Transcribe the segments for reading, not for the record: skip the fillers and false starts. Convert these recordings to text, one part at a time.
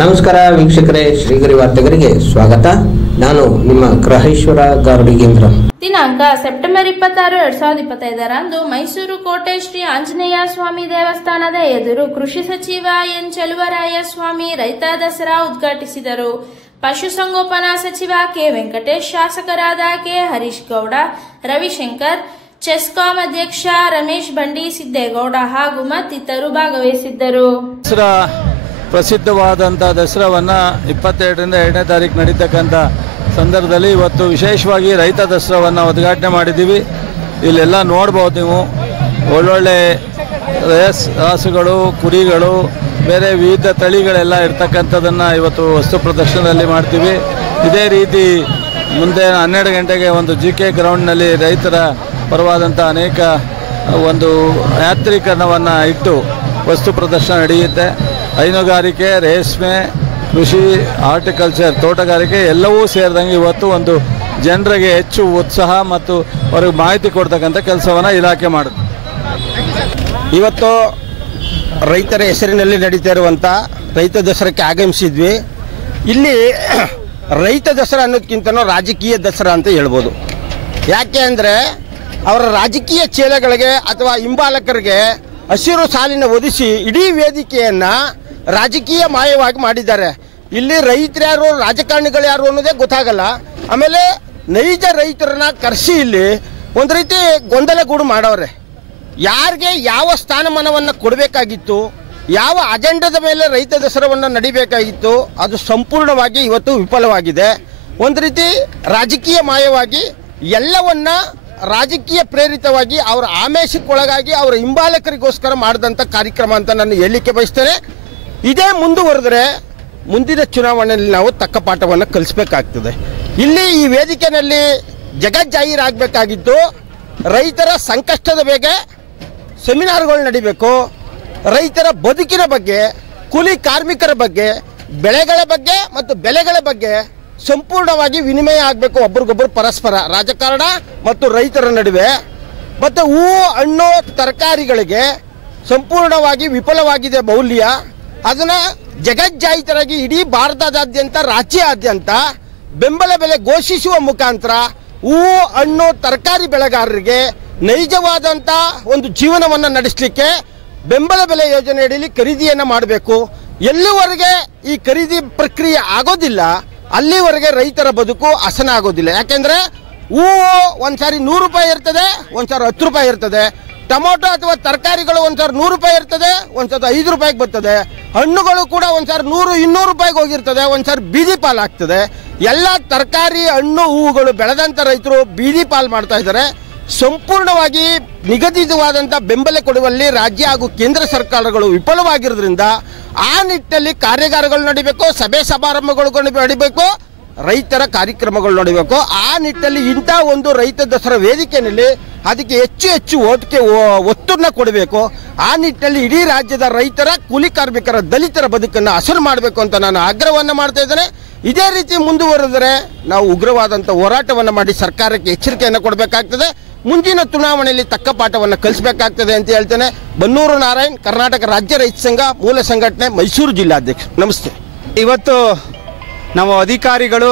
ನಮಸ್ಕಾರ ವೀಕ್ಷಕರೇ, ಶ್ರೀಗರಿ ವಾರ್ತೆಗರಿಗೆ ಸ್ವಾಗತ. ನಾನು ನಿಮ್ಮ ಗ್ರಹೇಶ್ವರ ಗಾರುಡಿಗೇಂದ್ರ. ದಿನಾಂಕ ಸೆಪ್ಟೆಂಬರ್ 26, 2025ರಂದು ಮೈಸೂರು ಕೋಟೆ ಶ್ರೀ ಆಂಜನೇಯ ಸ್ವಾಮಿ ದೇವಸ್ಥಾನದ ಎದುರು ಕೃಷಿ ಸಚಿವ ಎನ್ ಚೆಲುವರಾಯಸ್ವಾಮಿ ರೈತ ದಸರಾ ಉದ್ಘಾಟಿಸಿದರು. ಪಶುಸಂಗೋಪನಾ ಸಚಿವ ಕೆ ವೆಂಕಟೇಶ್, ಶಾಸಕರಾದ ಕೆ ಹರೀಶ್ ಗೌಡ, ರವಿಶಂಕರ್, ಚೆಸ್ಕಾಂ ಅಧ್ಯಕ್ಷ ರಮೇಶ್ ಬಂಡಿ ಸಿದ್ದೇಗೌಡ ಹಾಗೂ ಮತ್ತಿತರರು ಭಾಗವಹಿಸಿದ್ದರು. ಪ್ರಸಿದ್ಧವಾದಂಥ ದಸರಾವನ್ನು 22ರಿಂದ 2ನೇ ತಾರೀಕು ನಡೀತಕ್ಕಂಥ ಸಂದರ್ಭದಲ್ಲಿ ಇವತ್ತು ವಿಶೇಷವಾಗಿ ರೈತ ದಸರಾವನ್ನು ಉದ್ಘಾಟನೆ ಮಾಡಿದ್ದೀವಿ. ಇಲ್ಲೆಲ್ಲ ನೋಡ್ಬೋದು ನೀವು, ಒಳ್ಳೊಳ್ಳೆ ರಾಸುಗಳು, ಕುರಿಗಳು, ಬೇರೆ ವಿವಿಧ ತಳಿಗಳೆಲ್ಲ ಇರ್ತಕ್ಕಂಥದ್ದನ್ನು ಇವತ್ತು ವಸ್ತು ಪ್ರದರ್ಶನದಲ್ಲಿ ಮಾಡ್ತೀವಿ. ಇದೇ ರೀತಿ ಮುಂದೆ 12 ಗಂಟೆಗೆ ಒಂದು GK ಗ್ರೌಂಡ್ನಲ್ಲಿ ರೈತರ ಪರವಾದಂಥ ಅನೇಕ ಒಂದು ಯಾತ್ರೀಕರಣವನ್ನು ಇಟ್ಟು ವಸ್ತು ಪ್ರದರ್ಶನ ನಡೆಯುತ್ತೆ. ಹೈನುಗಾರಿಕೆ, ರೇಷ್ಮೆ, ಕೃಷಿ, ಹಾರ್ಟಿಕಲ್ಚರ್, ತೋಟಗಾರಿಕೆ ಎಲ್ಲವೂ ಸೇರಿದಂಗೆ ಇವತ್ತು ಒಂದು ಜನರಿಗೆ ಹೆಚ್ಚು ಉತ್ಸಾಹ ಮತ್ತು ಅವ್ರಿಗೆ ಮಾಹಿತಿ ಕೊಡ್ತಕ್ಕಂಥ ಕೆಲಸವನ್ನು ಇಲಾಖೆ ಮಾಡುತ್ತೆ. ಇವತ್ತು ರೈತರ ಹೆಸರಿನಲ್ಲಿ ನಡೀತಾ ಇರುವಂಥ ರೈತ ದಸರಾಕ್ಕೆ ಆಗಮಿಸಿದ್ವಿ. ಇಲ್ಲಿ ರೈತ ದಸರಾ ಅನ್ನೋದಕ್ಕಿಂತನೂ ರಾಜಕೀಯ ದಸರಾ ಅಂತ ಹೇಳ್ಬೋದು. ಯಾಕೆ ಅಂದರೆ ಅವರ ರಾಜಕೀಯ ಚೇಲೆಗಳಿಗೆ ಅಥವಾ ಹಿಂಬಾಲಕರಿಗೆ ಹಸಿರು ಸಾಲಿನ ಒದಿಸಿ ಇಡೀ ವೇದಿಕೆಯನ್ನು ರಾಜಕೀಯ ಮಾಯವಾಗಿ ಮಾಡಿದ್ದಾರೆ. ಇಲ್ಲಿ ರೈತರು ಯಾರು, ರಾಜಕಾರಣಿಗಳು ಯಾರು ಅನ್ನೋದೇ ಗೊತ್ತಾಗಲ್ಲ. ಆಮೇಲೆ ನೈಜ ರೈತರನ್ನ ಕರೆಸಿ ಇಲ್ಲಿ ಒಂದು ರೀತಿ ಗೊಂದಲಗೂಡು ಮಾಡವ್ರೆ. ಯಾರಿಗೆ ಯಾವ ಸ್ಥಾನಮಾನವನ್ನು ಕೊಡಬೇಕಾಗಿತ್ತು, ಯಾವ ಅಜೆಂಡದ ಮೇಲೆ ರೈತ ದಸರಾವನ್ನು ನಡಿಬೇಕಾಗಿತ್ತು, ಅದು ಸಂಪೂರ್ಣವಾಗಿ ಇವತ್ತು ವಿಫಲವಾಗಿದೆ. ಒಂದು ರೀತಿ ರಾಜಕೀಯ ಮಾಯವಾಗಿ ಎಲ್ಲವನ್ನ ರಾಜಕೀಯ ಪ್ರೇರಿತವಾಗಿ ಅವರ ಆಮಿಷಕ್ಕೊಳಗಾಗಿ ಅವರ ಹಿಂಬಾಲಕರಿಗೋಸ್ಕರ ಮಾಡಿದಂಥ ಕಾರ್ಯಕ್ರಮ ಅಂತ ನಾನು ಹೇಳಲಿಕ್ಕೆ ಬಯಸ್ತೇನೆ. ಇದೇ ಮುಂದುವರೆದರೆ ಮುಂದಿನ ಚುನಾವಣೆಯಲ್ಲಿ ನಾವು ತಕ್ಕ ಪಾಠವನ್ನು ಕಲಿಸಬೇಕಾಗ್ತದೆ. ಇಲ್ಲಿ ಈ ವೇದಿಕೆಯಲ್ಲಿ ಜಗಜ್ಜಾಹೀರಾಗಬೇಕಾಗಿದ್ದು ರೈತರ ಸಂಕಷ್ಟದ ಬಗ್ಗೆ ಸೆಮಿನಾರ್ಗಳು ನಡಿಬೇಕು. ರೈತರ ಬದುಕಿನ ಬಗ್ಗೆ, ಕೂಲಿ ಕಾರ್ಮಿಕರ ಬಗ್ಗೆ, ಬೆಳೆಗಳ ಬಗ್ಗೆ ಮತ್ತು ಬೆಲೆಗಳ ಬಗ್ಗೆ ಸಂಪೂರ್ಣವಾಗಿ ವಿನಿಮಯ ಆಗಬೇಕು. ಒಬ್ರಿಗೊಬ್ಬರು ಪರಸ್ಪರ ರಾಜಕಾರಣ ಮತ್ತು ರೈತರ ನಡುವೆ. ಮತ್ತು ಹೂವು, ಹಣ್ಣು, ತರಕಾರಿಗಳಿಗೆ ಸಂಪೂರ್ಣವಾಗಿ ವಿಫಲವಾಗಿದೆ ಮೌಲ್ಯ. ಅದನ್ನು ಜಗಜ್ಜಾಹಿತರಾಗಿ ಇಡೀ ಭಾರತದಾದ್ಯಂತ, ರಾಜ್ಯಾದ್ಯಂತ ಬೆಂಬಲ ಬೆಲೆ ಘೋಷಿಸುವ ಮುಖಾಂತರ ಹೂವು, ಹಣ್ಣು, ತರಕಾರಿ ಬೆಳೆಗಾರರಿಗೆ ನೈಜವಾದಂಥ ಒಂದು ಜೀವನವನ್ನು ನಡೆಸಲಿಕ್ಕೆ ಬೆಂಬಲ ಬೆಲೆ ಯೋಜನೆಯಡಿಯಲ್ಲಿ ಖರೀದಿಯನ್ನು ಮಾಡಬೇಕು. ಎಲ್ಲಿವರೆಗೆ ಈ ಖರೀದಿ ಪ್ರಕ್ರಿಯೆ ಆಗೋದಿಲ್ಲ ಅಲ್ಲಿವರೆಗೆ ರೈತರ ಬದುಕು ಹಸನ ಆಗೋದಿಲ್ಲ. ಯಾಕೆಂದರೆ ಹೂವು ಒಂದ್ಸಾರಿ 100 ರೂಪಾಯಿ ಇರ್ತದೆ, ಒಂದ್ಸಾರಿ 10 ರೂಪಾಯಿ ಇರ್ತದೆ. ಟೊಮೊಟೊ ಅಥವಾ ತರಕಾರಿಗಳು ಒಂದ್ಸಾರಿ 100 ರೂಪಾಯಿ ಇರ್ತದೆ, ಒಂದ್ಸಾರಿ 5 ರೂಪಾಯಿಗೆ ಬರ್ತದೆ. ಹಣ್ಣುಗಳು ಕೂಡ ಒಂದ್ಸಾರಿ 100-200 ರೂಪಾಯಿಗೆ ಹೋಗಿರ್ತದೆ, ಒಂದ್ಸಾರಿ ಬೀದಿ ಪಾಲಾಗ್ತದೆ. ಎಲ್ಲ ತರಕಾರಿ, ಹಣ್ಣು, ಹೂವುಗಳು ಬೆಳೆದಂಥ ರೈತರು ಬೀದಿ ಪಾಲು ಮಾಡ್ತಾ ಇದ್ದಾರೆ. ಸಂಪೂರ್ಣವಾಗಿ ನಿಗದಿತವಾದಂಥ ಬೆಂಬಲ ಕೊಡುವಲ್ಲಿ ರಾಜ್ಯ ಹಾಗೂ ಕೇಂದ್ರ ಸರ್ಕಾರಗಳು ವಿಫಲವಾಗಿರೋದ್ರಿಂದ ಆ ನಿಟ್ಟಿನಲ್ಲಿ ಕಾರ್ಯಾಗಾರಗಳು ನಡಿಬೇಕು, ಸಭೆ ಸಮಾರಂಭಗಳು ನಡಿಬೇಕು, ರೈತರ ಕಾರ್ಯಕ್ರಮಗಳು ನಡಿಬೇಕು. ಆ ನಿಟ್ಟಿನಲ್ಲಿ ಇಂಥ ಒಂದು ರೈತ ದಸರಾ ವೇದಿಕೆಯಲ್ಲಿ ಅದಕ್ಕೆ ಹೆಚ್ಚು ಒತ್ತನ್ನು ಕೊಡಬೇಕು. ಆ ನಿಟ್ಟಿನಲ್ಲಿ ಇಡೀ ರಾಜ್ಯದ ರೈತರ, ಕೂಲಿ ಕಾರ್ಮಿಕರ, ದಲಿತರ ಬದುಕನ್ನು ಹಸನು ಮಾಡಬೇಕು ಅಂತ ನಾನು ಆಗ್ರಹವನ್ನು ಮಾಡ್ತಾ ಇದ್ದೇನೆ. ಇದೇ ರೀತಿ ಮುಂದುವರೆದರೆ ನಾವು ಉಗ್ರವಾದಂಥ ಹೋರಾಟವನ್ನು ಮಾಡಿ ಸರ್ಕಾರಕ್ಕೆ ಎಚ್ಚರಿಕೆಯನ್ನು ಕೊಡಬೇಕಾಗ್ತದೆ. ಮುಂದಿನ ಚುನಾವಣೆಯಲ್ಲಿ ತಕ್ಕ ಪಾಠವನ್ನು ಕಲಿಸಬೇಕಾಗ್ತದೆ ಅಂತ ಹೇಳ್ತೇನೆ. ಬನ್ನೂರು ನಾರಾಯಣ್, ಕರ್ನಾಟಕ ರಾಜ್ಯ ರೈತ ಸಂಘ ಮೂಲ ಸಂಘಟನೆ, ಮೈಸೂರು ಜಿಲ್ಲಾಧ್ಯಕ್ಷ. ನಮಸ್ತೆ. ಇವತ್ತು ನಾವು ಅಧಿಕಾರಿಗಳು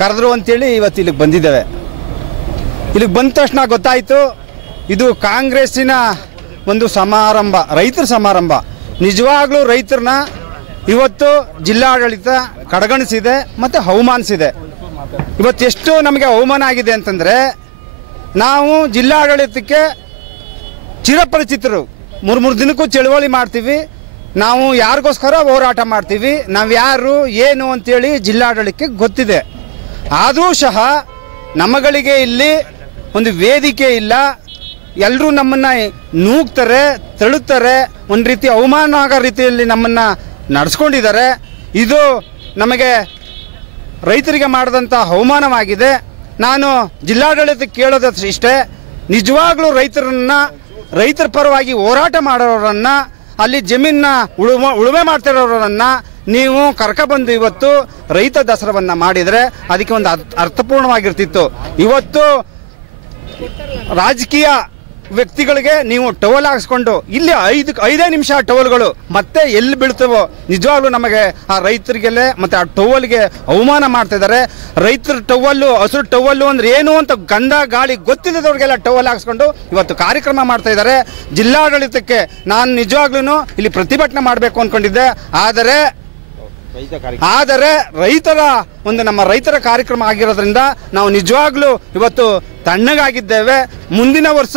ಕರೆದ್ರು ಅಂತೇಳಿ ಇವತ್ತು ಇಲ್ಲಿಗೆ ಬಂದಿದ್ದೇವೆ. ಇಲ್ಲಿಗೆ ಬಂದ ತಕ್ಷಣ ಗೊತ್ತಾಯಿತು ಇದು ಕಾಂಗ್ರೆಸ್ಸಿನ ಒಂದು ಸಮಾರಂಭ, ರೈತರ ಸಮಾರಂಭ. ನಿಜವಾಗ್ಲೂ ರೈತರನ್ನ ಇವತ್ತು ಜಿಲ್ಲಾಡಳಿತ ಕಡೆಗಣಿಸಿದೆ ಮತ್ತು ಅವಮಾನಿಸಿದೆ. ಇವತ್ತೆಷ್ಟು ನಮಗೆ ಅವಮಾನ ಆಗಿದೆ ಅಂತಂದರೆ, ನಾವು ಜಿಲ್ಲಾಡಳಿತಕ್ಕೆ ಚಿರಪರಿಚಿತರು. 3 ದಿನಕ್ಕೂ ಚಳುವಳಿ ಮಾಡ್ತೀವಿ, ನಾವು ಯಾರಿಗೋಸ್ಕರ ಹೋರಾಟ ಮಾಡ್ತೀವಿ, ನಾವು ಯಾರು ಏನು ಅಂತೇಳಿ ಜಿಲ್ಲಾಡಳಿತಕ್ಕೆ ಗೊತ್ತಿದೆ. ಆದರೂ ಸಹ ನಮ್ಮಗಳಿಗೆ ಇಲ್ಲಿ ಒಂದು ವೇದಿಕೆ ಇಲ್ಲ. ಎಲ್ಲರೂ ನಮ್ಮನ್ನು ನೂಗ್ತಾರೆ, ತಳ್ಳುತ್ತಾರೆ, ಒಂದು ರೀತಿ ಅವಮಾನ ಆಗೋ ರೀತಿಯಲ್ಲಿ ನಮ್ಮನ್ನು ನಡೆಸ್ಕೊಂಡಿದ್ದಾರೆ. ಇದು ನಮಗೆ ರೈತರಿಗೆ ಮಾಡಿದಂಥ ಅವಮಾನವಾಗಿದೆ. ನಾನು ಜಿಲ್ಲಾಡಳಿತಕ್ಕೆ ಕೇಳೋದು ಇಷ್ಟೇ, ನಿಜವಾಗ್ಲೂ ರೈತರ ಪರವಾಗಿ ಹೋರಾಟ ಮಾಡೋರನ್ನ, ಅಲ್ಲಿ ಜಮೀನ ಉಳುಮೆ ಮಾಡ್ತಿರೋರನ್ನ ನೀವು ಕರ್ಕೊಬಂದು ಇವತ್ತು ರೈತ ದಸರಾವನ್ನು ಮಾಡಿದರೆ ಅದಕ್ಕೆ ಒಂದು ಅರ್ಥಪೂರ್ಣವಾಗಿರ್ತಿತ್ತು. ಇವತ್ತು ರಾಜಕೀಯ ವ್ಯಕ್ತಿಗಳಿಗೆ ನೀವು ಟವಲ್ ಹಾಕ್ಸ್ಕೊಂಡು ಇಲ್ಲಿ 5 ನಿಮಿಷ ಟವಲ್ಗಳು ಮತ್ತೆ ಎಲ್ಲಿ ಬೀಳ್ತವೋ ನಿಜವಾಗ್ಲೂ ನಮಗೆ ಆ ರೈತರಿಗೆಲ್ಲ ಮತ್ತೆ ಆ ಟವಲ್ಗೆ ಅವಮಾನ ಮಾಡ್ತಾ ಇದ್ದಾರೆ. ರೈತರ ಟವಲ್ಲು, ಹಸಿರು ಟವಲ್ಲು ಅಂದ್ರೆ ಏನು ಅಂತ ಗಂಧ ಗಾಳಿ ಗೊತ್ತಿಲ್ಲದವ್ರಿಗೆಲ್ಲ ಟವಲ್ ಹಾಕ್ಸ್ಕೊಂಡು ಇವತ್ತು ಕಾರ್ಯಕ್ರಮ ಮಾಡ್ತಾ ಇದ್ದಾರೆ. ಜಿಲ್ಲಾಡಳಿತಕ್ಕೆ ನಾನು ನಿಜವಾಗ್ಲೂ ಇಲ್ಲಿ ಪ್ರತಿಭಟನೆ ಮಾಡಬೇಕು ಅಂದ್ಕೊಂಡಿದ್ದೆ. ಆದರೆ ರೈತರ ನಮ್ಮ ರೈತರ ಕಾರ್ಯಕ್ರಮ ಆಗಿರೋದ್ರಿಂದ ನಾವು ನಿಜವಾಗ್ಲೂ ಇವತ್ತು ತಣ್ಣಗಾಗಿದ್ದೇವೆ. ಮುಂದಿನ ವರ್ಷ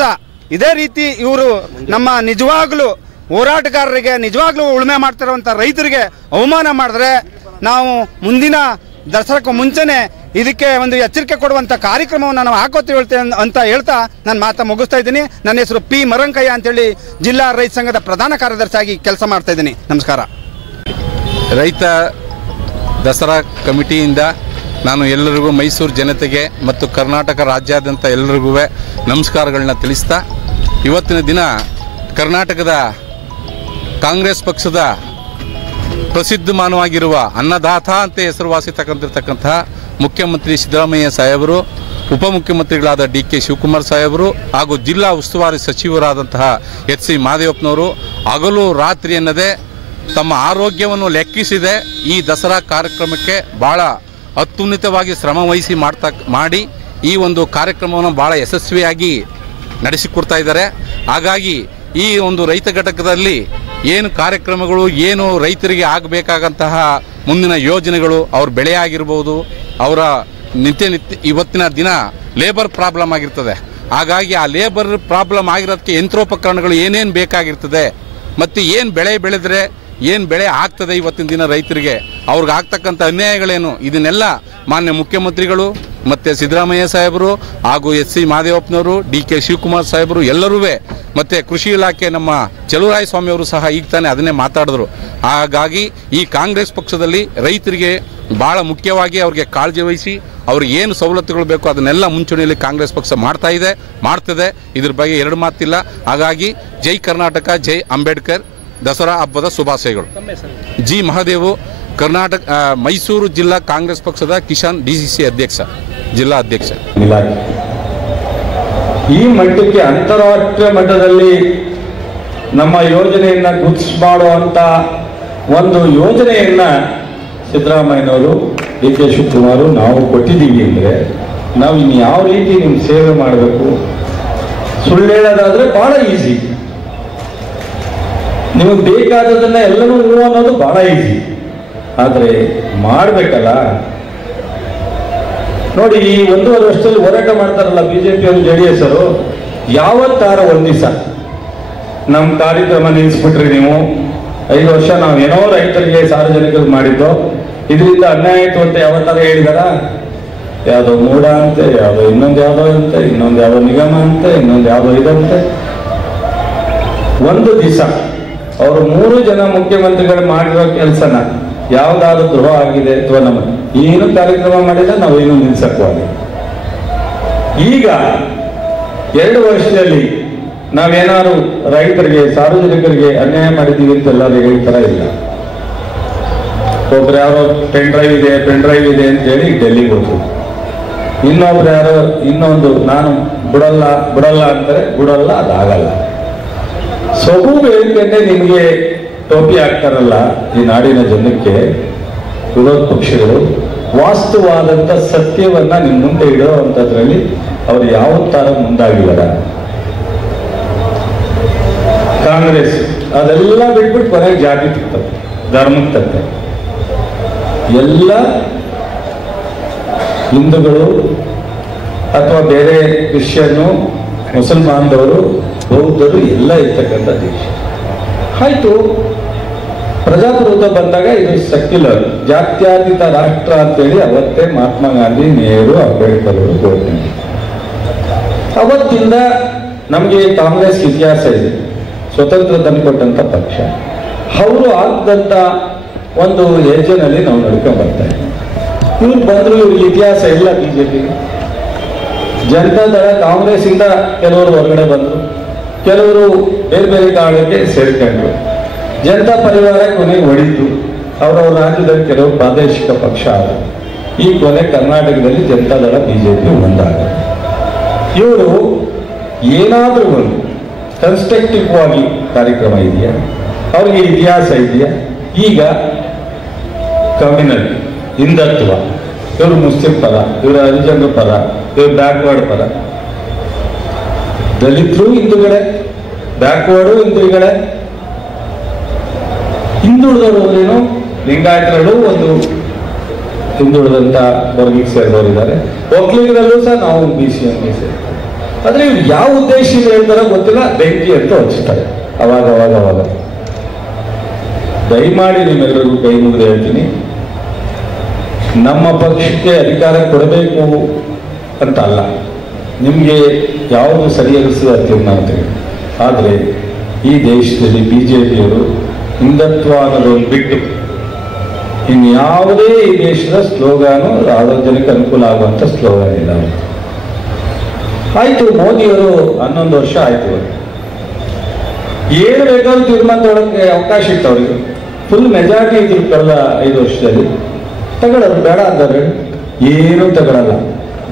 ಇದೇ ರೀತಿ ಇವರು ನಮ್ಮ ನಿಜವಾಗ್ಲೂ ಹೋರಾಟಗಾರರಿಗೆ, ನಿಜವಾಗ್ಲೂ ಉಳುಮೆ ಮಾಡ್ತಿರುವಂಥ ರೈತರಿಗೆ ಅವಮಾನ ಮಾಡಿದ್ರೆ ನಾವು ಮುಂದಿನ ದಸರಾಕ್ಕೂ ಮುಂಚೆನೆ ಇದಕ್ಕೆ ಒಂದು ಎಚ್ಚರಿಕೆ ಕೊಡುವಂಥ ಕಾರ್ಯಕ್ರಮವನ್ನು ನಾವು ಹಾಕೋತೀವಿ ಅಂತ ಹೇಳ್ತಾ ನಾನು ಮಾತಾ ಮುಗಿಸ್ತಾ ಇದ್ದೀನಿ. ನನ್ನ ಹೆಸರು ಪಿ ಮರಂಕಯ್ಯ ಅಂತೇಳಿ ಜಿಲ್ಲಾ ರೈತ ಸಂಘದ ಪ್ರಧಾನ ಕಾರ್ಯದರ್ಶಿಯಾಗಿ ಕೆಲಸ ಮಾಡ್ತಾ ಇದ್ದೀನಿ. ನಮಸ್ಕಾರ. ರೈತ ದಸರಾ ಕಮಿಟಿಯಿಂದ ನಾನು ಎಲ್ಲರಿಗೂ, ಮೈಸೂರು ಜನತೆಗೆ ಮತ್ತು ಕರ್ನಾಟಕ ರಾಜ್ಯಾದ್ಯಂತ ಎಲ್ಲರಿಗೂ ನಮಸ್ಕಾರಗಳನ್ನ ತಿಳಿಸ್ತಾ, ಇವತ್ತಿನ ದಿನ ಕರ್ನಾಟಕದ ಕಾಂಗ್ರೆಸ್ ಪಕ್ಷದ ಪ್ರಸಿದ್ಧಮಾನವಾಗಿರುವ ಅನ್ನದಾತ ಅಂತ ಹೆಸರುವಾಸಿ ತಗೊಂಡಿರ್ತಕ್ಕಂತಹ ಮುಖ್ಯಮಂತ್ರಿ ಸಿದ್ದರಾಮಯ್ಯ ಸಾಹೇಬರು, ಉಪಮುಖ್ಯಮಂತ್ರಿಗಳಾದ DK ಶಿವಕುಮಾರ್ ಸಾಹೇಬರು ಹಾಗೂ ಜಿಲ್ಲಾ ಉಸ್ತುವಾರಿ ಸಚಿವರಾದಂತಹ HC ಮಹದೇವಪ್ಪನವರು ಹಗಲು ರಾತ್ರಿ ಎನ್ನದೇ ತಮ್ಮ ಆರೋಗ್ಯವನ್ನು ಲೆಕ್ಕಿಸಿದೆ ಈ ದಸರಾ ಕಾರ್ಯಕ್ರಮಕ್ಕೆ ಭಾಳ ಅತ್ಯುನ್ನತವಾಗಿ ಶ್ರಮ ವಹಿಸಿ ಮಾಡಿ ಈ ಒಂದು ಕಾರ್ಯಕ್ರಮವನ್ನು ಭಾಳ ಯಶಸ್ವಿಯಾಗಿ ನಡೆಸಿಕೊಡ್ತಾ ಇದ್ದಾರೆ. ಹಾಗಾಗಿ ಈ ಒಂದು ರೈತ ಘಟಕದಲ್ಲಿ ಏನು ಕಾರ್ಯಕ್ರಮಗಳು, ಏನು ರೈತರಿಗೆ ಆಗಬೇಕಾದಂತಹ ಮುಂದಿನ ಯೋಜನೆಗಳು, ಅವ್ರ ಬೆಳೆ ಆಗಿರ್ಬೋದು, ಅವರ ನಿತ್ಯ ಇವತ್ತಿನ ದಿನ ಲೇಬರ್ ಪ್ರಾಬ್ಲಮ್ ಆಗಿರ್ತದೆ. ಹಾಗಾಗಿ ಆ ಲೇಬರ್ ಪ್ರಾಬ್ಲಮ್ ಆಗಿರೋದಕ್ಕೆ ಯಂತ್ರೋಪಕರಣಗಳು ಏನೇನು ಬೇಕಾಗಿರ್ತದೆ ಮತ್ತು ಏನು ಬೆಳೆ ಬೆಳೆದ್ರೆ ಏನು ಬೆಳೆ ಆಗ್ತದೆ ಇವತ್ತಿನ ದಿನ ರೈತರಿಗೆ, ಅವ್ರಿಗೆ ಆಗ್ತಕ್ಕಂಥ ಅನ್ಯಾಯಗಳೇನು, ಇದನ್ನೆಲ್ಲ ಮಾನ್ಯ ಮುಖ್ಯಮಂತ್ರಿಗಳು ಮತ್ತು ಸಿದ್ದರಾಮಯ್ಯ ಸಾಹೇಬರು ಹಾಗೂ HC ಮಹದೇವಪ್ಪನವರು, DK ಶಿವಕುಮಾರ್ ಸಾಹೇಬರು ಎಲ್ಲರೂ ಮತ್ತು ಕೃಷಿ ಇಲಾಖೆ ನಮ್ಮ ಚಲುವರಾಯಸ್ವಾಮಿಯವರು ಸಹ ಈಗ ತಾನೇ ಅದನ್ನೇ ಮಾತಾಡಿದ್ರು. ಹಾಗಾಗಿ ಈ ಕಾಂಗ್ರೆಸ್ ಪಕ್ಷದಲ್ಲಿ ರೈತರಿಗೆ ಭಾಳ ಮುಖ್ಯವಾಗಿ ಅವ್ರಿಗೆ ಕಾಳಜಿ ವಹಿಸಿ ಅವ್ರಿಗೆ ಏನು ಸವಲತ್ತುಗಳು ಬೇಕು ಅದನ್ನೆಲ್ಲ ಮುಂಚೂಣಿಯಲ್ಲಿ ಕಾಂಗ್ರೆಸ್ ಪಕ್ಷ ಮಾಡ್ತದೆ. ಇದ್ರ ಬಗ್ಗೆ ಎರಡು ಮಾತಿಲ್ಲ. ಹಾಗಾಗಿ ಜೈ ಕರ್ನಾಟಕ, ಜೈ ಅಂಬೇಡ್ಕರ್. ದಸರಾ ಹಬ್ಬದ ಶುಭಾಶಯಗಳು. ಜಿ ಮಹಾದೇವು, ಕರ್ನಾಟಕ ಮೈಸೂರು ಜಿಲ್ಲಾ ಕಾಂಗ್ರೆಸ್ ಪಕ್ಷದ ಕಿಸಾನ್ DCC ಅಧ್ಯಕ್ಷ, ಜಿಲ್ಲಾ ಅಧ್ಯಕ್ಷ. ಈ ಮಟ್ಟಕ್ಕೆ ಅಂತಾರಾಷ್ಟ್ರೀಯ ಮಟ್ಟದಲ್ಲಿ ನಮ್ಮ ಯೋಜನೆಯನ್ನ ಗುರ್ತಿಸಿ ಮಾಡುವಂತ ಒಂದು ಯೋಜನೆಯನ್ನ ಸಿದ್ದರಾಮಯ್ಯನವರು, DK ಶಿವಕುಮಾರ್ ನಾವು ಕೊಟ್ಟಿದ್ದೀವಿ ಅಂದ್ರೆ ನಾವು ಇನ್ನು ಯಾವ ರೀತಿ ನಿಮ್ಗೆ ಸೇವೆ ಮಾಡಬೇಕು. ಸುಳ್ಳು ಹೇಳೋದಾದ್ರೆ ಬಹಳ ಈಸಿ, ನಿಮಗೆ ಬೇಕಾದದನ್ನ ಎಲ್ಲನೂ ಅನ್ನೋದು ಬಹಳ ಈಸಿ, ಆದ್ರೆ ಮಾಡ್ಬೇಕಲ್ಲ. ನೋಡಿ, ಈ 1.5 ವರ್ಷದಲ್ಲಿ ಹೋರಾಟ ಮಾಡ್ತಾರಲ್ಲ BJP ಅವರು, JDS ಅವರು, ಯಾವತ್ತಾರ ಒಂದ್ ದಿವಸ ನಮ್ಮ ಕಾರ್ಯಕ್ರಮ ನಿಲ್ಲಿಸ್ಬಿಟ್ರಿ ನೀವು, 5 ವರ್ಷ ನಾವೇನೋ ರೈತರಿಗೆ ಸಾರ್ವಜನಿಕರಿಗೆ ಮಾಡಿದ್ದು, ಇದರಿಂದ ಅನ್ಯಾಯ ಆಯ್ತು ಅಂತ ಯಾವತ್ತಾರ ಹೇಳಿದಾರ? ಯಾವ್ದೋ ಮೂಡ ಅಂತೆ, ಯಾವ್ದೋ ಇನ್ನೊಂದು ಯಾವ್ದೋ ನಿಗಮ ಅಂತೆ, ಇನ್ನೊಂದು ಯಾವ್ದೋ ಇದಂತೆ. ಒಂದು ದಿವಸ ಅವರು 3 ಜನ ಮುಖ್ಯಮಂತ್ರಿಗಳು ಮಾಡಿರೋ ಕೆಲಸನ ಯಾವ್ದಾದ್ರು ದ್ರೋಹ ಆಗಿದೆ ಅಥವಾ ನಮ್ಮ ಏನು ಕಾರ್ಯಕ್ರಮ ಮಾಡಿಲ್ಲ, ನಾವೇನು ನಿಲ್ಸಕ್ಕಾಗ. ಈಗ 2 ವರ್ಷದಲ್ಲಿ ನಾವೇನಾದ್ರು ರೈತರಿಗೆ ಸಾರ್ವಜನಿಕರಿಗೆ ಅನ್ಯಾಯ ಮಾಡಿದೀವಿ ಅಂತ ಎಲ್ಲರೂ ಹೇಳ್ತಾರ? ಇಲ್ಲ. ಒಬ್ರು ಯಾರೋ ಪೆನ್ ಡ್ರೈವ್ ಇದೆ ಅಂತ ಹೇಳಿ ಡೆಲ್ಲಿಗೆ ಹೋದ್ರು. ಇನ್ನೊಬ್ರು ಯಾರೋ ಇನ್ನೊಂದು ನಾನು ಬಿಡಲ್ಲ ಅಂತಾರೆ, ಬಿಡಲ್ಲ, ಅದಾಗಲ್ಲ. ಸೊಗು ಹೇಳಿಕೆಂದ್ರೆ ನಿಮಗೆ ಟೋಪಿ ಹಾಕ್ತಾರಲ್ಲ ಈ ನಾಡಿನ ಜನಕ್ಕೆ ವಿರೋಧ ಪಕ್ಷಗಳು, ವಾಸ್ತವವಾದಂತ ಸತ್ಯವನ್ನ ನಿಮ್ ಮುಂದೆ ಇಡುವಂತದ್ರಲ್ಲಿ ಅವ್ರು ಯಾವ ತರ ಮುಂದಾಗಿದಾರ? ಕಾಂಗ್ರೆಸ್ ಅದೆಲ್ಲ ಬಿಟ್ಬಿಟ್ಟು ಕೊನೆಗೆ ಜಾತಿ ತಿಕ್ತದೆ, ಧರ್ಮಕ್ಕೆ ತಕ್ಕ ಎಲ್ಲ ಹಿಂದೂಗಳು ಅಥವಾ ಬೇರೆ ಕ್ರಿಶ್ಚಿಯನ್ನು, ಮುಸಲ್ಮಾನದವರು, ಬೌದ್ಧರು ಎಲ್ಲ ಇರ್ತಕ್ಕಂಥ ದೇಶ. ಆಯ್ತು, ಪ್ರಜಾಪ್ರಭುತ್ವ ಬಂದಾಗ ಇದು ಸೆಕ್ಯುಲರ್ ಜಾತ್ಯತೀತ ರಾಷ್ಟ್ರ ಅಂತೇಳಿ ಅವತ್ತೇ ಮಹಾತ್ಮ ಗಾಂಧಿ, ನೆಹರು, ಅಂಬೇಡ್ಕರ್ ಅವರು ಘೋಷಣೆ. ಅವತ್ತಿಂದ ನಮಗೆ ಕಾಂಗ್ರೆಸ್ ಇತಿಹಾಸ ಇದೆ, ಸ್ವತಂತ್ರ ತಂದುಕೊಟ್ಟಂತ ಪಕ್ಷ. ಅವರು ಆಗದಂತ ಒಂದು ಹೆಜ್ಜೆನಲ್ಲಿ ನಾವು ನಡ್ಕೊಂಡು ಬರ್ತಾ ಇದ್ದೀವಿ. ಇವ್ರು ಬಂದ್ರು, ಇವ್ರಿಗೆ ಇತಿಹಾಸ ಇಲ್ಲ. ಬಿಜೆಪಿ, ಜನತಾದಳ, ಕಾಂಗ್ರೆಸ್ ಇಂದ ಕೆಲವರು ಹೊರಗಡೆ ಬಂದ್ರು, ಕೆಲವರು ಬೇರೆ ಬೇರೆ ಕಾರಣಕ್ಕೆ ಸೇರ್ಕೊಂಡ್ರು. ಜನತಾ ಪರಿವಾರ ಕೊನೆಗೆ ಹೊಡಿತು. ಅವರವ್ರ ರಾಜ್ಯದಲ್ಲಿ ಕೆಲವರು ಪ್ರಾದೇಶಿಕ ಪಕ್ಷ ಆದ. ಈ ಕೊನೆ ಕರ್ನಾಟಕದಲ್ಲಿ ಜನತಾದಳ BJP ಒಂದಾಗ. ಇವರು ಏನಾದರೂ ಒಂದು ಕನ್ಸ್ಟ್ರಕ್ಟಿವ್ ಆಗಿ ಕಾರ್ಯಕ್ರಮ ಇದೆಯಾ? ಅವ್ರಿಗೆ ಇತಿಹಾಸ ಇದೆಯಾ? ಈಗ ಕಮ್ಯುನಲ್ ಹಿಂದುತ್ವ, ಇವರು ಮುಸ್ಲಿಂ ಪರ, ಇವರು ಹರಿಜನರ ಪರ, ಇವರು ಬ್ಯಾಕ್ವರ್ಡ್ ಪರ, ದಲಿತರು ಹಿಂದುಗಡೆ, ಬ್ಯಾಕ್ವರ್ಡು ಹಿಂದುಗಡೆ, ಹಿಂದುಳಿದವರು ಅಂದ್ರೇನು? ಲಿಂಗಾಯತರಲ್ಲೂ ಒಂದು ಹಿಂದುಳಿದಂತ ವರ್ಗಕ್ಕೆ ಸೇರಿದವರಿದ್ದಾರೆ, ಒಕ್ಕಲಿಗರಲ್ಲೂ ಸಹ ನಾವು BC ಸೇರ್ತಾರೆ. ಆದ್ರೆ ಇವ್ರು ಯಾವ ಉದ್ದೇಶದಿಂದ ಹೇಳ್ತಾರೋ ಗೊತ್ತಿಲ್ಲ, ಬೆಂಕಿ ಅಂತ ಹಚ್ತಾರೆ ಅವಾಗ. ದಯಮಾಡಿ ನಿಮ್ಮೆಲ್ಲರಿಗೂ ಕೈ ಮುಗಿದು ಹೇಳ್ತೀನಿ, ನಮ್ಮ ಪಕ್ಷಕ್ಕೆ ಅಧಿಕಾರ ಕೊಡಬೇಕು ಅಂತ ಅಲ್ಲ, ನಿಮಗೆ ಯಾವುದು ಸರಿ ಅನಿಸ್ತದೆ ತೀರ್ಮಾನ ತೆಗೆದು. ಆದರೆ ಈ ದೇಶದಲ್ಲಿ BJPಯವರು ಹಿಂದುತ್ವ ಅನ್ನೋದನ್ನು ಬಿಟ್ಟು ಇನ್ಯಾವುದೇ ಈ ದೇಶದ ಸ್ಲೋಗಾನು 60 ಜನಕ್ಕೆ ಅನುಕೂಲ ಆಗುವಂತ ಸ್ಲೋಗಾನ್ ಇಲ್ಲ. ಆಯ್ತು, ಮೋದಿಯವರು 11 ವರ್ಷ ಆಯ್ತು, ಏನು ಬೇಕಾದ್ರೂ ತೀರ್ಮಾನ ತಗೊಳಕ್ಕೆ ಅವಕಾಶ ಇತ್ತು ಅವರಿಗೆ. ಫುಲ್ ಮೆಜಾರಿಟಿ ಇದ್ರು ಕಳೆದ 5 ವರ್ಷದಲ್ಲಿ. ತಗೊಳ್ಳೋದು ಬೇಡ ಅಂತಾರೆ, ಏನು ತಗೊಳ್ಳಲ್ಲ.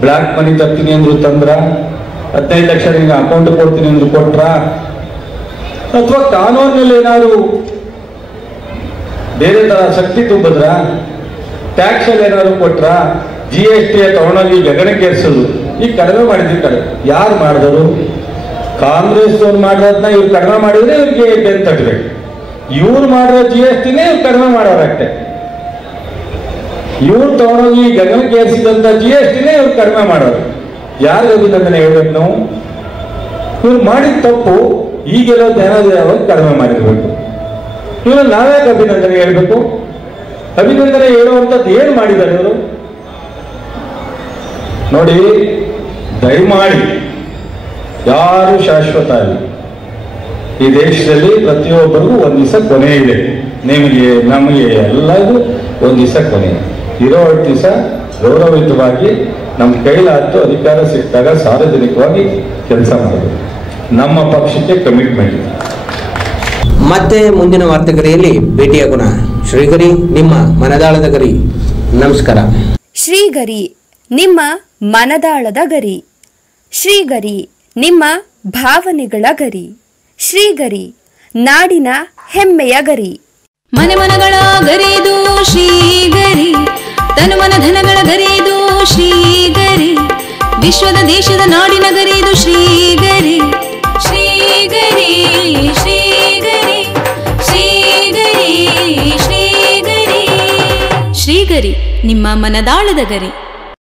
ಬ್ಲ್ಯಾಕ್ ಮನಿ ತರ್ತೀನಿ ಅಂದ್ರು ತಂದ್ರ, 15 ಲಕ್ಷ ನಿಮ್ಗೆ ಅಕೌಂಟ್ ಕೊಡ್ತೀನಿ ಅಂದ್ರು ಕೊಟ್ರ, ಅಥವಾ ಕಾನೂನಿನಲ್ಲಿ ಏನಾದ್ರು ಬೇರೆ ತರ ಶಕ್ತಿ ತುಂಬಿದ್ರ, ಟ್ಯಾಕ್ಸ್ ಅಲ್ಲಿ ಏನಾದ್ರು ಕೊಟ್ರ, GST ತಗೊಂಡೋಗಿ ಗಗನಕ್ಕೇರಿಸೋದು, ಈಗ ಕಡಿಮೆ ಮಾಡಿದ್ವಿ. ಯಾರು ಮಾಡಿದರು? ಕಾಂಗ್ರೆಸ್ನವ್ರು ಮಾಡೋದನ್ನ ಇವ್ರು ಕಡಿಮೆ ಮಾಡಿದ್ರೆ ಇವ್ರಿಗೆ ಬೆನ್ ತಟ್ಟಬೇಕು. ಇವ್ರು ಮಾಡಿರೋ GSTನೇ ಇವ್ರು ಕಡಿಮೆ ಮಾಡೋರಷ್ಟೇ. ಇವ್ರು ತಗೊಂಡೋಗಿ ಗಗನಕ್ಕೇರಿಸಿದಂತ GSTನೇ ಇವ್ರು ಕಡಿಮೆ ಮಾಡೋರು. ಯಾರು ಅಭಿನಂದನೆ ಹೇಳ್ಬೇಕು ನಾವು? ಇವ್ರು ಮಾಡಿದ ತಪ್ಪು ಈಗೆಲ್ಲ ಧ್ಯಾನ ಕಡಿಮೆ ಮಾಡಿರ್ಬೇಕು. ಇವರು ನಾವ್ಯಾಕೆ ಅಭಿನಂದನೆ ಹೇಳ್ಬೇಕು? ಅಭಿನಂದನೆ ಹೇಳುವಂಥದ್ದು ಏನು ಮಾಡಿದ್ದಾರೆ ಇವರು? ನೋಡಿ, ದಯಮಾಡಿ ಯಾರು ಶಾಶ್ವತ ಇಲ್ಲ. ಈ ದೇಶದಲ್ಲಿ ಪ್ರತಿಯೊಬ್ಬರಿಗೂ ಒಂದ್ ದಿವಸ ಕೊನೆ ಇದೆ. ನಿಮಗೆ, ನಮಗೆ ಎಲ್ಲರಿಗೂ ಒಂದ್ ದಿವಸ ಕೊನೆ. ಇರೋ ದಿವಸ ಗೌರವಯುತವಾಗಿ ನಮ್ಮ ಕೈಲಾದ್ದು ಅಧಿಕಾರ ಸಿಕ್ಕಿದಾಗ ಸಾರ್ವಜನಿಕವಾಗಿ ಕೆಲಸ ಮಾಡಬೇಕು. ನಮ್ಮ ಪಕ್ಷಕ್ಕೆ ಕಮಿಟ್ಮೆಂಟ್ ಇದೆ. ಮತ್ತೆ ಮುಂದಿನ ವಾರ್ತೆಗರಿಯಲ್ಲಿ ಭೇಟಿಯಾಗೋಣ. ಶ್ರೀಗರಿ, ನಿಮ್ಮ ಮನದಾಳದ ಗರಿ. ನಮಸ್ಕಾರ. ಶ್ರೀಗರಿ, ನಿಮ್ಮ ಮನದಾಳದ ಗರಿ. ಶ್ರೀಗರಿ, ನಿಮ್ಮ ಭಾವನೆಗಳ ಗರಿ. ಶ್ರೀಗರಿ, ನಾಡಿನ ಹೆಮ್ಮೆಯ ಗರಿ. ಮನೆ ಮನಗಳ ಗರಿದು ಶ್ರೀಗರಿ, ತನು ಮನ ಧನಗಳ ಗರಿದು ಶ್ರೀಗರಿ, ವಿಶ್ವದ ದೇಶದ ನಾಡಿನ ಗರಿದು ಶ್ರೀಗರಿ. ಶ್ರೀಗರಿ ಶ್ರೀಗರಿ ಶ್ರೀಗರಿ ಶ್ರೀಗರಿ ಶ್ರೀಗರಿ, ನಿಮ್ಮ ಮನದಾಳದ ಗರಿ.